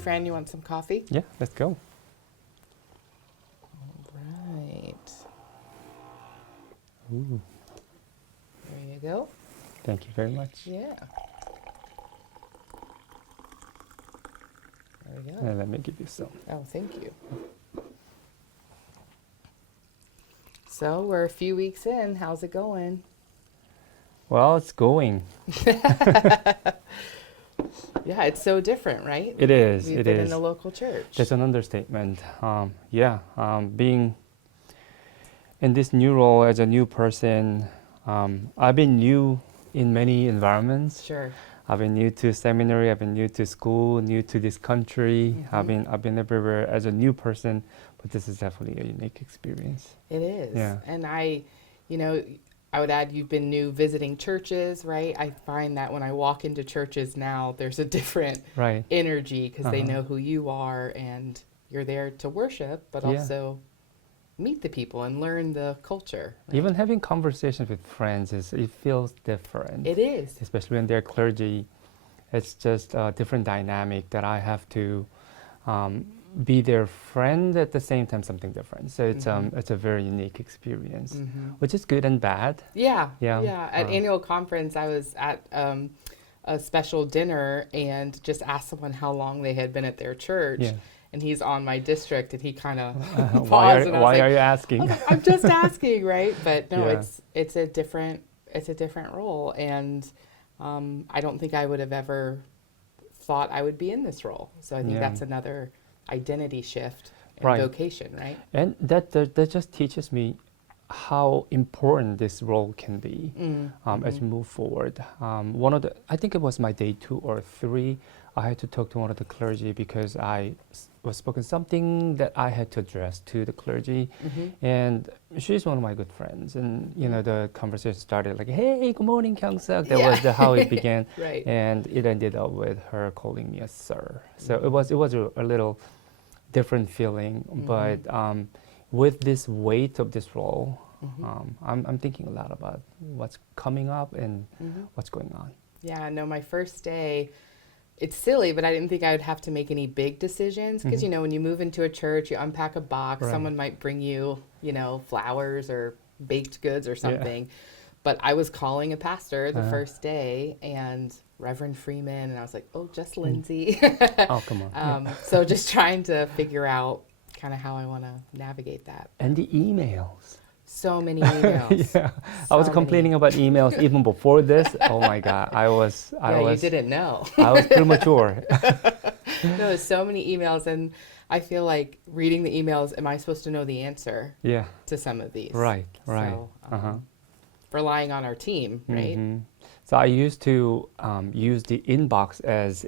Fran, you want some coffee? Yeah, let's go. Right. Ooh, There you go. thank you very much. Yeah. There we go. And let me give you some. Oh, thank you. So we're a few weeks in. How's it going? Well, it's going. Yeah, it's so different, right? It is. We've It been is. in a local church. That's an understatement. Being in this new role as a new person, I've been new in many environments. Sure. I've been new to seminary. I've been new to school. New to this country. I've been everywhere as a new person. But this is definitely a unique experience. It is. Yeah. And I would add you've been new visiting churches, right? I find that when I walk into churches now, there's a different Right. energy because they Uh-huh. know who you are and you're there to worship, but Yeah. also meet the people and learn the culture. Right? Even having conversations with friends it feels different. It is. Especially when they're clergy. It's just a different dynamic that I have to be their friend at the same time something different. So it's a very unique experience, which is good and bad. Yeah. Yeah. Yeah. At annual conference, I was at a special dinner and just asked someone how long they had been at their church. Yeah. And he's on my district, and he kind of paused. Why and I was like, are you asking? I'm just asking, right? But no, Yeah. it's a different role, and I don't think I would have ever thought I would be in this role. So I think Yeah. that's another identity shift and Right. vocation, right? And that just teaches me how important this role can be as we move forward. I think it was my day 2 or 3, I had to talk to one of the clergy because I was spoken something that I had to address to the clergy. And she's one of my good friends. And, the conversation started like, hey, good morning, Kyungsuk. That was how it began. Right. And it ended up with her calling me a sir. So it was a little different feeling. But with this weight of this role, I'm thinking a lot about what's coming up and what's going on. Yeah, no, my first day, it's silly, but I didn't think I would have to make any big decisions because, when you move into a church, you unpack a box, Right. someone might bring you, flowers or baked goods or something. But I was calling a pastor the first day and Reverend Freeman, and I was like, oh, just Lindsey. Oh, come on. So just trying to figure out kind of how I want to navigate that. And the emails. So many emails. Yeah, I was So complaining about emails even before this. Oh my God, I was you didn't know. I was premature. No, there's so many emails, and I feel like reading the emails, am I supposed to know the answer Yeah, to some of these? right. So, relying on our team, right? So I used to use the inbox as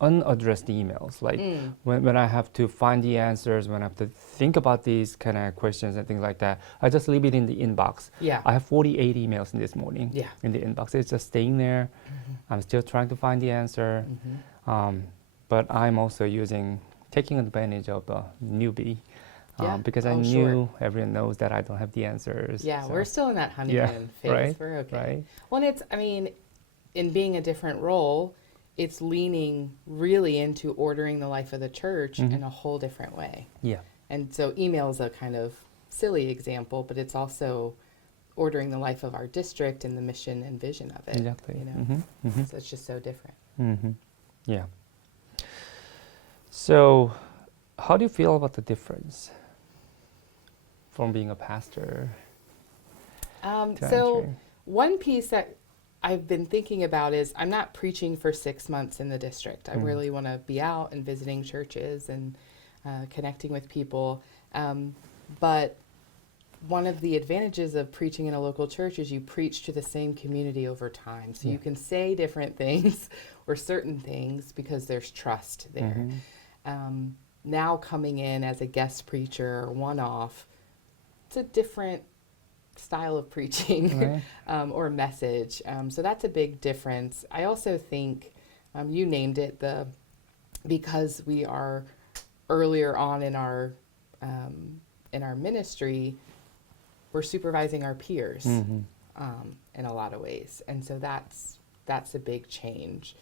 unaddressed emails. Like when I have to find the answers, when I have to think about these kind of questions and things like that, I just leave it in the inbox. Yeah. I have 48 emails in this morning. Yeah. In the inbox, it's just staying there. I'm still trying to find the answer, but I'm also taking advantage of the newbie. Yeah. Because I knew everyone knows that I don't have the answers. Yeah, so. we're still in that honeymoon phase. Right, We're okay. right. Well, and in being a different role, it's leaning really into ordering the life of the church in a whole different way. Yeah. And so email is a kind of silly example, but it's also ordering the life of our district and the mission and vision of it. Exactly. So it's just so different. Yeah. So, how do you feel about the difference from being a pastor? So one piece that I've been thinking about is I'm not preaching for 6 months in the district. I really want to be out and visiting churches and connecting with people. But one of the advantages of preaching in a local church is you preach to the same community over time. So you can say different things or certain things because there's trust there. Now coming in as a guest preacher or one-off, it's a different style of preaching or message. So that's a big difference. I also think, you named it, because we are earlier on in our ministry, we're supervising our peers in a lot of ways. And so that's a big change.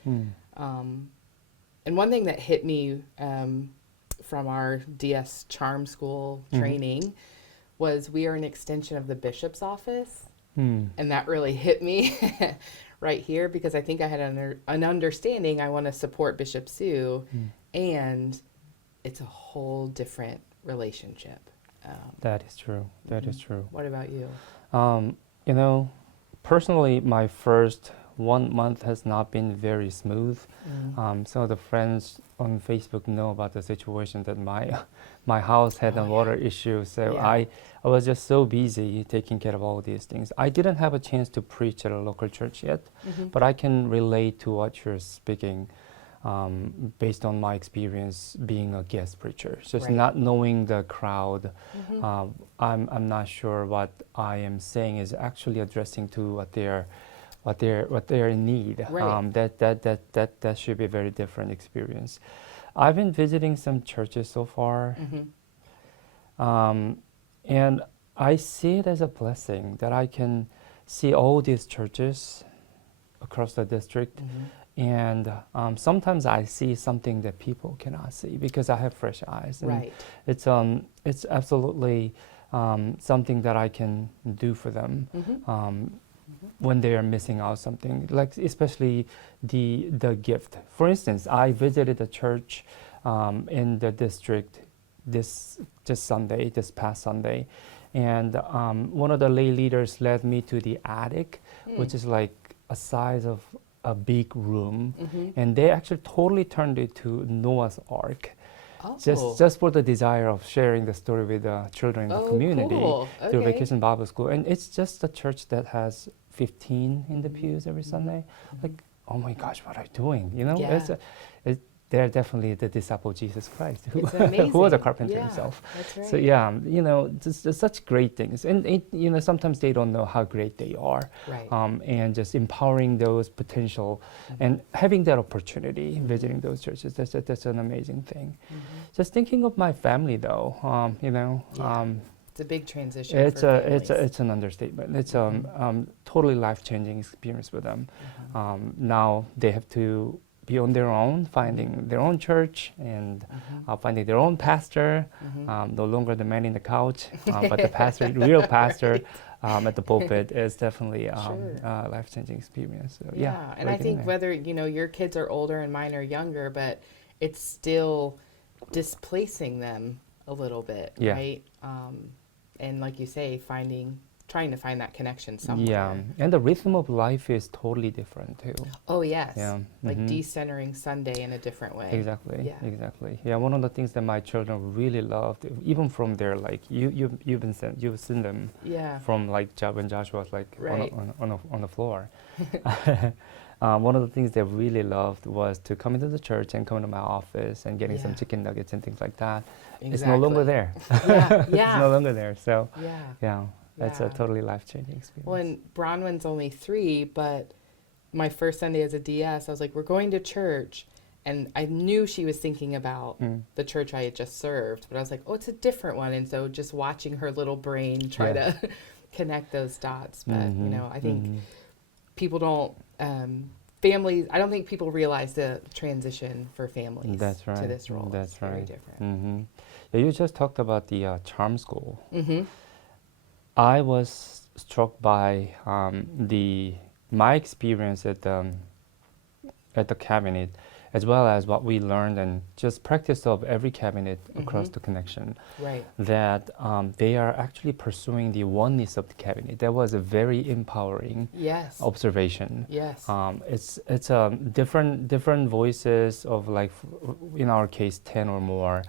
and one thing that hit me from our DS Charm School training was we are an extension of the bishop's office. And that really hit me right here, because I think I had an understanding I want to support Bishop Sue, and it's a whole different relationship. That is true. That is true. What about you? You know, personally, my first 1 month has not been very smooth. Some of the friends on Facebook know about the situation that my house had a water issue. So I was just so busy taking care of all these things. I didn't have a chance to preach at a local church yet, but I can relate to what you're speaking based on my experience being a guest preacher. Just not knowing the crowd, I'm not sure what I am saying is actually addressing to what they're in need. Right. That should be a very different experience. I've been visiting some churches so far, and I see it as a blessing that I can see all these churches across the district. And sometimes I see something that people cannot see because I have fresh eyes. And it's absolutely something that I can do for them when they are missing out something, like especially the gift. For instance, I visited a church in the district this past Sunday, and one of the lay leaders led me to the attic, which is like a size of a big room, and they actually totally turned it to Noah's Ark. Just for the desire of sharing the story with the children in the community through Vacation Bible School. And it's just a church that has 15 in the pews every Sunday. Like, oh my gosh, what are you doing? You know, they're definitely the disciple of Jesus Christ, who was a carpenter himself. That's right. So yeah, you know, just such great things, and you know, sometimes they don't know how great they are, and just empowering those potential, and having that opportunity, visiting those churches. That's an amazing thing. Just thinking of my family, though, you know. It's a big transition. It's an understatement. It's totally life-changing experience with them. Now they have to be on their own, finding their own church, and finding their own pastor. No longer the man in the couch, but the pastor, real pastor, at the pulpit is definitely a life-changing experience. So, and I think whether your kids are older and mine are younger, but it's still displacing them a little bit, right? And like you say, trying to find that connection somewhere. Yeah, and the rhythm of life is totally different too. Oh yes, like decentering Sunday in a different way. Exactly, exactly. Yeah, one of the things that my children really loved, even from their you've seen them. From like when Joshua was like on the floor. One of the things they really loved was to come into the church and come to my office and getting some chicken nuggets and things like that. It's no longer there. It's no longer there. So that's a totally life-changing experience. Well, and Bronwyn's only 3, but my first Sunday as a DS, I was like, we're going to church. And I knew she was thinking about the church I had just served, but I was like, oh, it's a different one. And so just watching her little brain try to connect those dots. But, I think people don't, families, I don't think people realize the transition for families to this role. That's it's very different. Yeah, you just talked about the charm school. I was struck by my experience at the cabinet, as well as what we learned and just practice of every cabinet across the connection. That they are actually pursuing the oneness of the cabinet. That was a very empowering observation. It's different voices of, like, in our case 10 or more.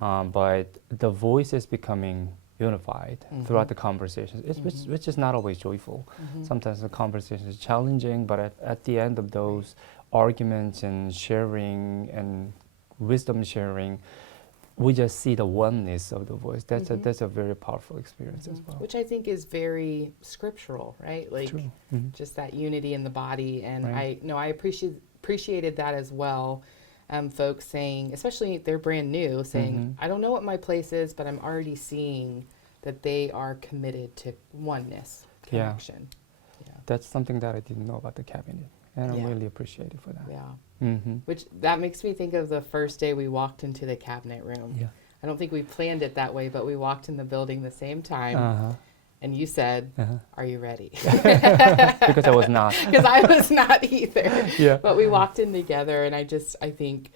But the voice is becoming unified throughout the conversations, which is not always joyful. Sometimes the conversation is challenging, but at the end of those arguments and sharing and wisdom sharing, we just see the oneness of the voice. That's a very powerful experience as well. Which I think is very scriptural, right? Like just that unity in the body. And I appreciated that as well. Folks saying, especially they're brand new, saying, I don't know what my place is, but I'm already seeing that they are committed to oneness, connection. That's something that I didn't know about the cabinet, and I'm really appreciative for that. which that makes me think of the first day we walked into the cabinet room. Yeah. I don't think we planned it that way, but we walked in the building the same time, and you said, "Are you ready?" Because I was not. Because I was not either. Yeah. But we walked in together, and I think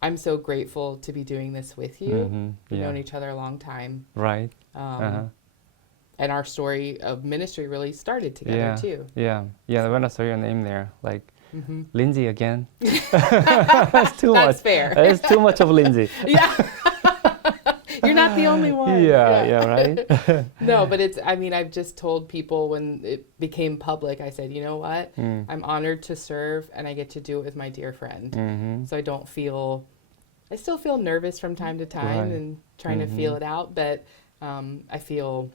I'm so grateful to be doing this with you. We've known each other a long time. Right. And our story of ministry really started together too. Yeah. When I saw your name there, like Lindsey again. That's too much. That's fair. It's too much of Lindsey. Yeah. You're not the only one. Yeah, right. No, but I've just told people when it became public, I said, you know what? I'm honored to serve, and I get to do it with my dear friend. So I still feel nervous from time to time and trying to feel it out, but I feel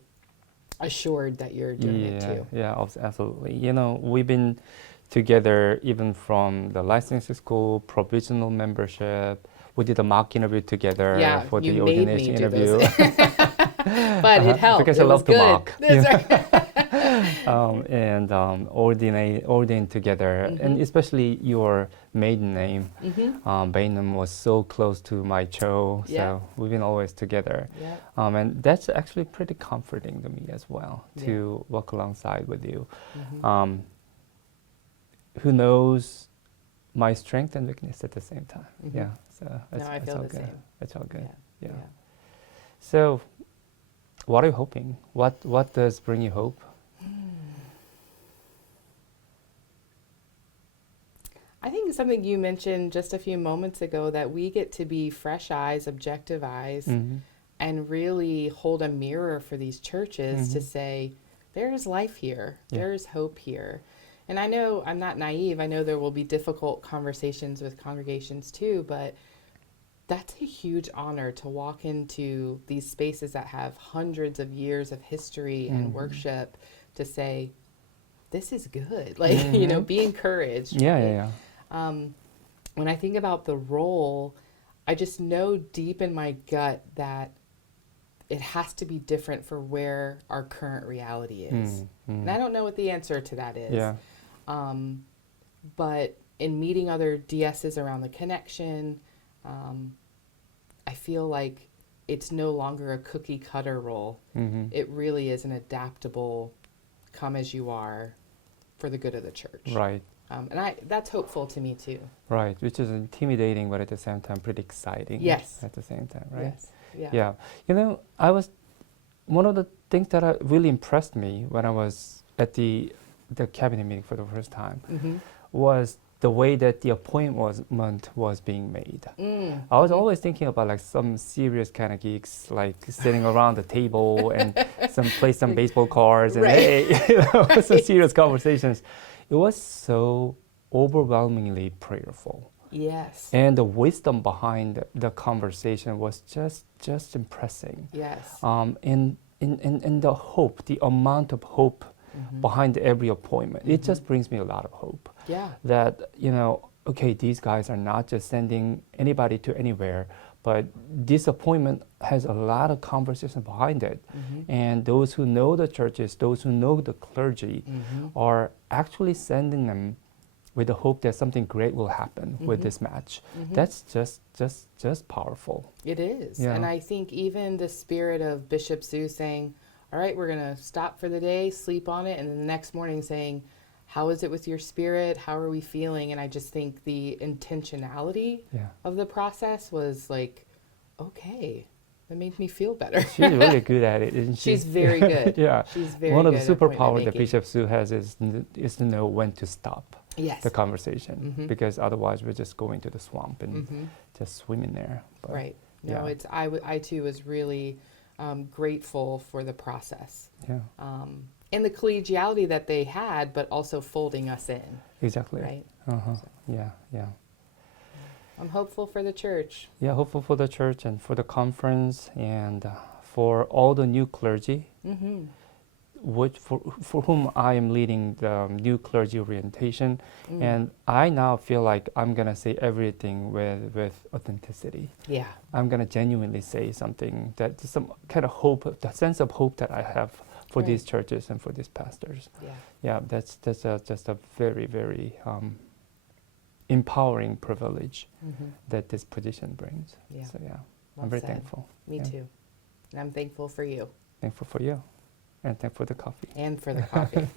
assured that you're doing it too. Yeah, absolutely. We've been together even from the licensing school, provisional membership. We did a mock interview together for the ordination interview. But it helped. Because I love to mock. That's right. And ordained together. And especially your maiden name, Baynham, was so close to my Cho. So we've been always together. And that's actually pretty comforting to me as well, to walk alongside with you. Who knows my strength and weakness at the same time. So I feel the same. It's all good. Yeah. So, what are you hoping? What does bring you hope? I think something you mentioned just a few moments ago, that we get to be fresh eyes, objective eyes, and really hold a mirror for these churches to say, there's life here, there's hope here. And I know I'm not naive. I know there will be difficult conversations with congregations too, but that's a huge honor to walk into these spaces that have hundreds of years of history and worship to say, this is good. Like, be encouraged. Yeah. When I think about the role, I just know deep in my gut that it has to be different for where our current reality is. And I don't know what the answer to that is. Yeah. But in meeting other DSs around the connection, I feel like it's no longer a cookie cutter role. It really is an adaptable, come as you are for the good of the church. Right. And that's hopeful to me too. Right, which is intimidating, but at the same time pretty exciting. Yes. At the same time, right? Yes. Yeah. One of the things that really impressed me when I was at the cabinet meeting for the first time was the way that the appointment was being made. I was always thinking about like some serious kind of geeks, like sitting around the table and play some baseball cards and some serious conversations. It was so overwhelmingly prayerful. Yes. And the wisdom behind the conversation was just impressing. Yes. And the hope, the amount of hope behind every appointment, it just brings me a lot of hope. Yeah. That, okay, these guys are not just sending anybody to anywhere, but this appointment has a lot of conversation behind it. And those who know the churches, those who know the clergy, are actually sending them with the hope that something great will happen with this match. That's just powerful. It is. Yeah. And I think even the spirit of Bishop Sue saying, all right, we're going to stop for the day, sleep on it, and then the next morning saying, how is it with your spirit? How are we feeling? And I just think the intentionality of the process was like, okay, that made me feel better. She's really good at it, isn't she? She's very good. Yeah. She's very One of good the at appointment superpowers that making. Bishop Sue has is to know when to stop the conversation, because otherwise we're just going to the swamp and just swimming there. But Right. No, I too was really grateful for the process. Yeah. And the collegiality that they had, but also folding us in. Exactly. Right. So. Yeah. I'm hopeful for the church. Yeah, hopeful for the church and for the conference and for all the new clergy, which for whom I am leading the new clergy orientation. And I now feel like I'm going to say everything with authenticity. Yeah. I'm going to genuinely say something that some kind of hope, the sense of hope that I have for these churches and for these pastors. Yeah. Yeah, that's just a very, very empowering privilege Mm-hmm. that this position brings. Yeah. So yeah, Well I'm very said. thankful. Me Yeah. too. And I'm thankful for you Thankful for you, and thankful for the coffee. and for the coffee.